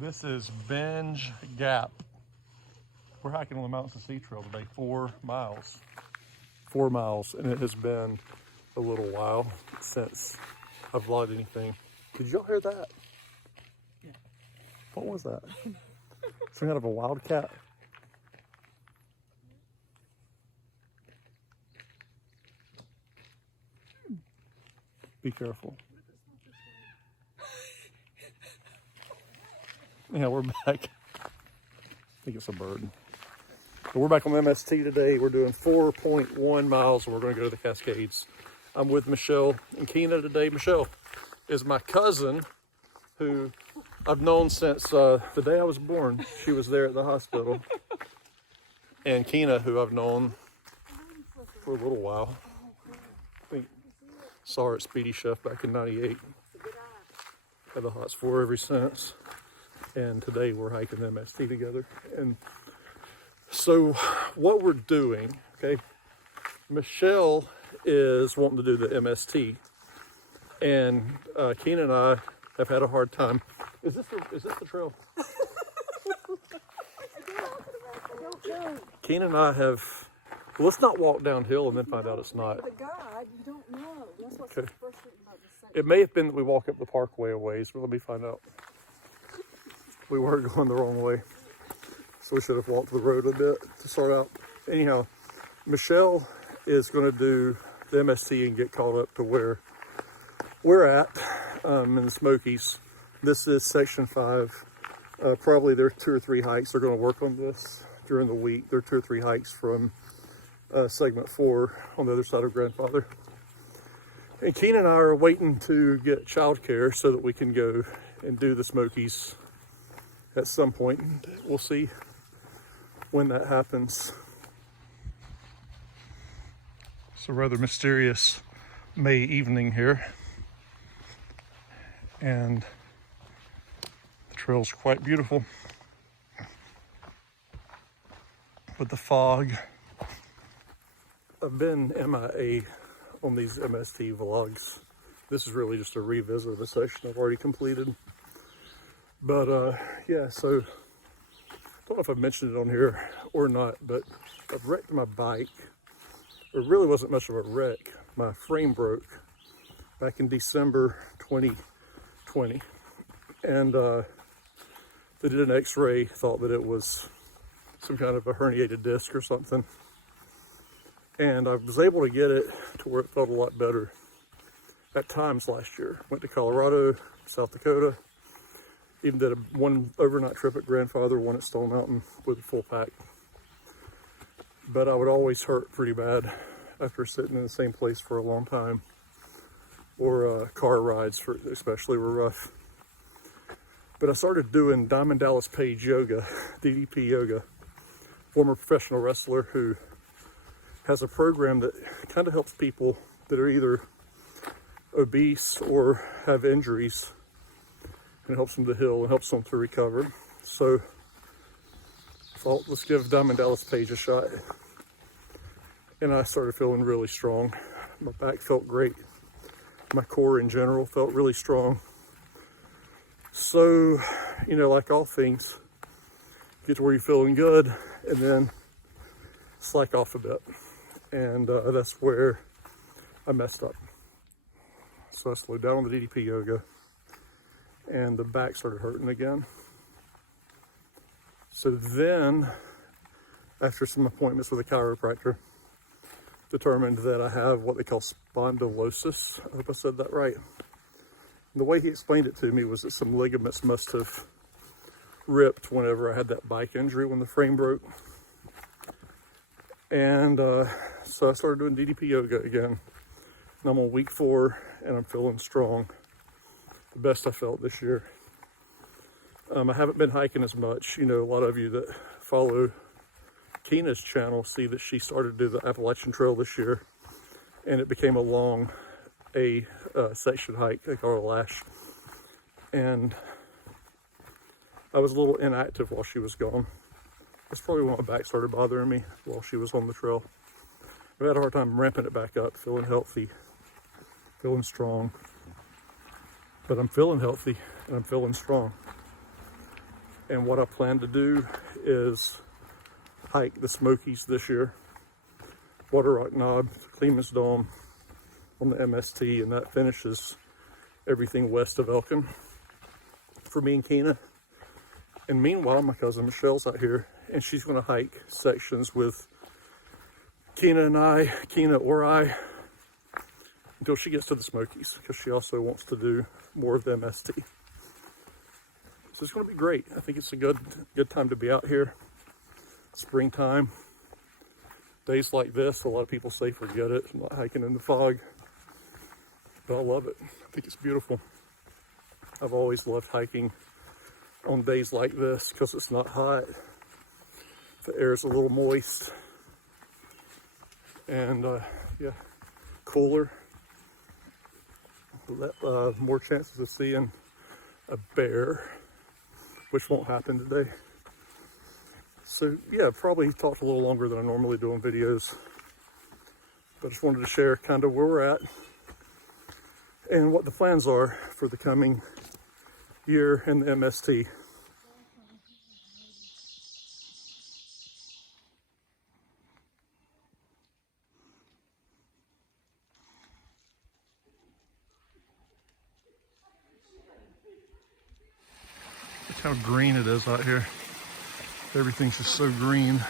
This is Binge Gap. We're hiking on the Mountains to Sea Trail today, 4 miles. 4 miles, and it has been a little while since I've vlogged anything. Did y'all hear that? Yeah. What was that? Some kind of a wildcat? Be careful. Yeah, we're back. I think it's a bird. But we're back on MST today. We're doing 4.1 miles and we're going to go to the Cascades. I'm with Michelle and Keena today. Michelle is my cousin who I've known since the day I was born. She was there at the hospital. And Keena, who I've known for a little while. I think saw her at Speedy Chef back in '98. Had the hots for her ever since. And today we're hiking the MST together. And so what we're doing, okay, Michelle is wanting to do the MST. And Keena and I have had a hard time. Is this the trail? Keena and I have, well, let's not walk downhill and then find out it's not. The guide, you don't know. That's what's Okay. frustrating about this section. It may have been that we walk up the parkway a ways, but let me find out. We were going the wrong way. So we should have walked the road a bit to start out. Anyhow, Michelle is going to do the MST and get caught up to where we're at in the Smokies. This is section 5. Probably there are 2 or 3 hikes. They're going to work on this during the week. There are 2 or 3 hikes from segment 4 on the other side of Grandfather. And Keena and I are waiting to get childcare so that we can go and do the Smokies at some point. We'll see when that happens. It's a rather mysterious May evening here. And the trail's quite beautiful. With the fog. I've been MIA on these MST vlogs. This is really just a revisit of a session I've already completed. But yeah, so I don't know if I've mentioned it on here or not, but I've wrecked my bike. It really wasn't much of a wreck. My frame broke back in December 2020. And they did an x-ray, thought that it was some kind of a herniated disc or something. And I was able to get it to where it felt a lot better at times last year. Went to Colorado, South Dakota. Even did one overnight trip at Grandfather, one at Stone Mountain with a full pack. But I would always hurt pretty bad after sitting in the same place for a long time. Or car rides especially were rough. But I started doing Diamond Dallas Page yoga, DDP yoga. Former professional wrestler who has a program that kind of helps people that are either obese or have injuries. And helps them to heal and helps them to recover. So I thought, let's give Diamond Dallas Page a shot. And I started feeling really strong. My back felt great. My core in general felt really strong. So, you know, like all things, get to where you're feeling good and then slack off a bit. And that's where I messed up. So I slowed down on the DDP yoga. And the back started hurting again. So then, after some appointments with a chiropractor, determined that I have what they call spondylosis. I hope I said that right. And the way he explained it to me was that some ligaments must have ripped whenever I had that bike injury when the frame broke. And so I started doing DDP yoga again. And I'm on week 4 and I'm feeling strong. The best I felt this year. I haven't been hiking as much. You know, a lot of you that follow Keena's channel see that she started to do the Appalachian Trail this year. And it became a long section hike, they call it a lash. And I was a little inactive while she was gone. That's probably when my back started bothering me while she was on the trail. I had a hard time ramping it back up, feeling healthy, feeling strong. But I'm feeling healthy and I'm feeling strong. And what I plan to do is hike the Smokies this year, Water Rock Knob, Clemens Dome on the MST, and that finishes everything west of Elkin for me and Keena. And meanwhile, my cousin Michelle's out here, and she's going to hike sections with Keena or I, until she gets to the Smokies, because she also wants to do more of the MST. So it's going to be great. I think it's a good time to be out here. Springtime. Days like this, a lot of people say forget it. I'm not hiking in the fog. But I love it. I think it's beautiful. I've always loved hiking on days like this because it's not hot. The air's a little moist. And yeah, cooler. More chances of seeing a bear, which won't happen today. So yeah, probably talked a little longer than I normally do on videos, but I just wanted to share kind of where we're at and what the plans are for the coming year in the MST. Look how green it is out here. Everything's just so green.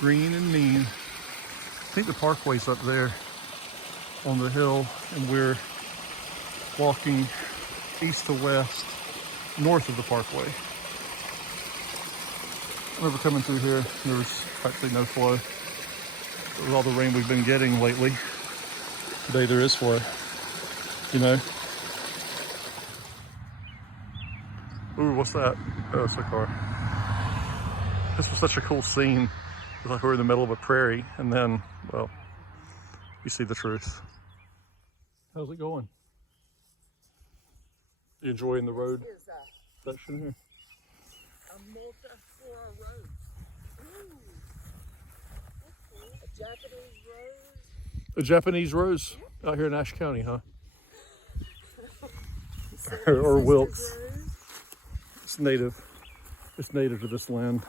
Green and mean. I think the parkway's up there on the hill, and we're walking east to west, north of the parkway. I remember coming through here, there was practically no flow. With all the rain we've been getting lately, today there is flow, you know. Ooh, what's that? Oh, it's a car. This was such a cool scene. It's like we're in the middle of a prairie, and then, well, you see the truth. How's it going? You enjoying the road section here? A multi-floor road. Ooh, that's cool. A Japanese rose. A Japanese rose out here in Ashe County, huh? Or Wilkes. Rose. It's native. It's native to this land.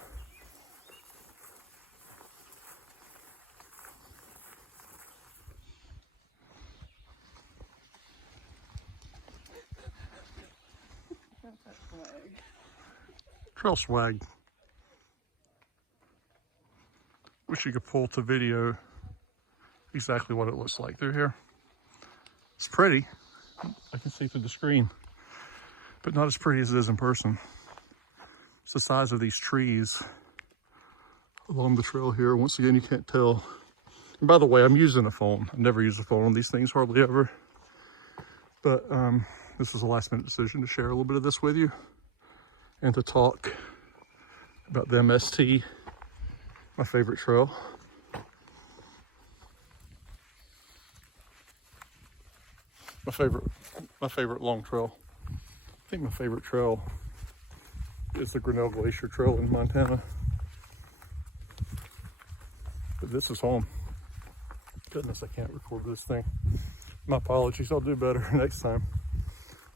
Trail swag. Wish you could pull to video exactly what it looks like through here. It's pretty. I can see through the screen, but not as pretty as it is in person. It's the size of these trees along the trail here. Once again, you can't tell. And by the way, I'm using a phone. I never use a phone on these things, hardly ever. But this was a last minute decision to share a little bit of this with you and to talk about the MST, my favorite trail. My favorite long trail. I think my favorite trail is the Grinnell Glacier Trail in Montana. But this is home. Goodness, I can't record this thing. My apologies, I'll do better next time,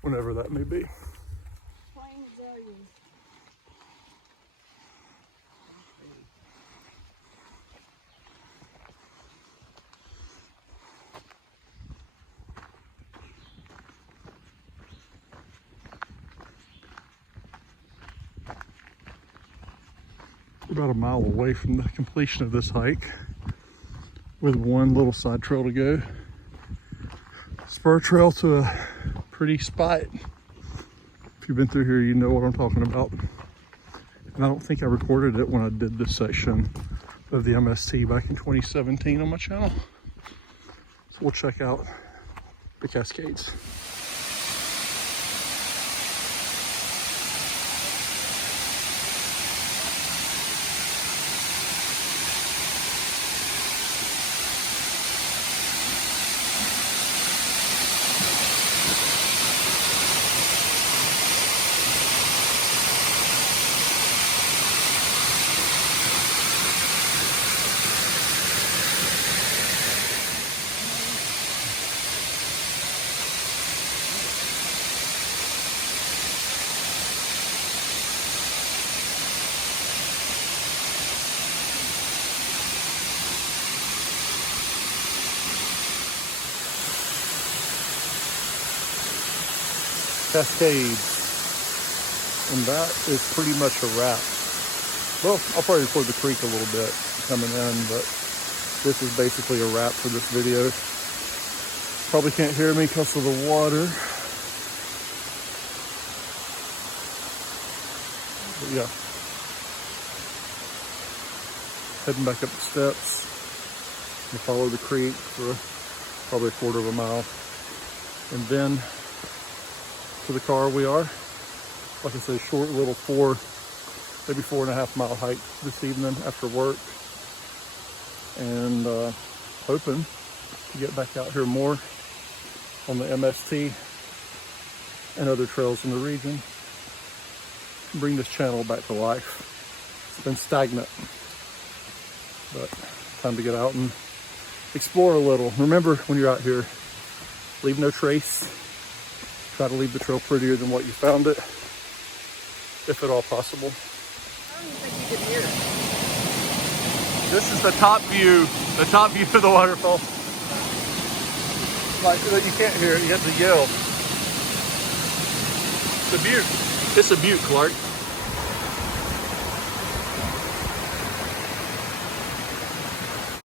whenever that may be. Plain azaleas. We're about a mile away from the completion of this hike, with one little side trail to go. Spur trail to a pretty spot. If you've been through here, you know what I'm talking about. And I don't think I recorded it when I did this section of the MST back in 2017 on my channel. So we'll check out the Cascades. Cascades. And that is pretty much a wrap. Well, I'll probably record the creek a little bit coming in, but this is basically a wrap for this video. Probably can't hear me because of the water. But yeah. Heading back up the steps. We'll follow the creek for probably a quarter of a mile. And then to the car we are. Like I said, short little maybe 4.5 mile hike this evening after work. And hoping to get back out here more on the MST and other trails in the region. Bring this channel back to life. It's been stagnant, but time to get out and explore a little. Remember, when you're out here, leave no trace. Try to leave the trail prettier than what you found it, if at all possible. I don't even think you can hear it. This is the top view of the waterfall. Like, you can't hear it, you have to yell. It's a butte. It's a butte, Clark.